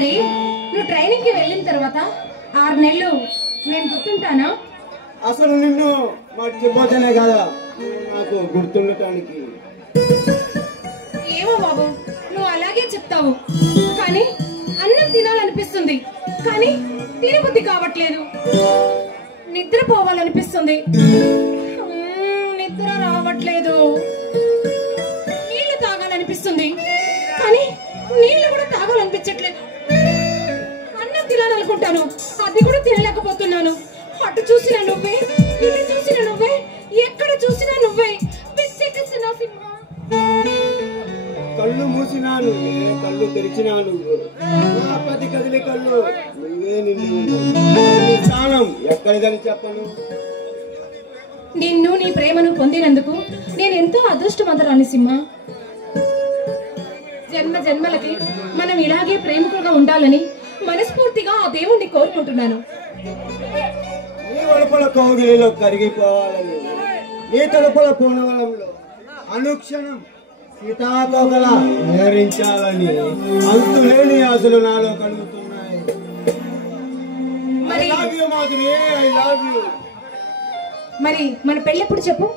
మరి నువ్వు ట్రైనింగ్ కి వెళ్ళిన తర్వాత 6 నెలలు నేను గుర్తుంటానా? అసలు నిన్ను మర్చిపోతేనే కదా నాకు గుర్తుండటానికి. ఏమో బాబు, నువ్వు అలాగే చెప్తావు, కానీ అన్నం తినాలనిపిస్తుంది, కానీ తినబుద్ధి కావట్లేదు. నిద్రపోవాలనిపిస్తుంది, నిద్ర రావట్లేదు. నీళ్లు తాగాలనిపిస్తుంది, కానీ నీళ్లు కూడా తాగాలనిపించట్లేదు. అన్నం తినాలనుకుంటాను, అది కూడా తినలేకపోతున్నాను. అటు చూసిన నువ్వే, ఇటు చూసిన నువ్వే, ఎక్కడ చూసినా నువ్వే. పిచ్చెక్కిస్తున్నా సింహ. కళ్ళు మూసినా నువ్వే, కళ్ళు తెరిచినా నువ్వే, నా ప్రతి కదిలి కళ్ళు నువ్వే. నిన్ను స్థానం ఎక్కడిదని చెప్పను. నిన్ను నీ ప్రేమను పొందినందుకు నేను ఎంతో అదృష్టవంతురాలి సింహ. జన్మ జన్మలకి మనం ఇలాగే ప్రేమికులుగా ఉండాలని మనస్ఫూర్తిగా ఆ దేవుణ్ణి కోరుకుంటున్నాను. నీ వలుపుల కౌగిలిలో కరిగిపోవాలని, నీ తలుపుల పూనవలంలో అనుక్షణం సీతాకోకల విహరించాలని అంతులేని ఆశలు నాలో కలుగుతున్నాయి. I love you, Madhuri, I love you. మరి మన పెళ్ళెప్పుడు చెప్పు?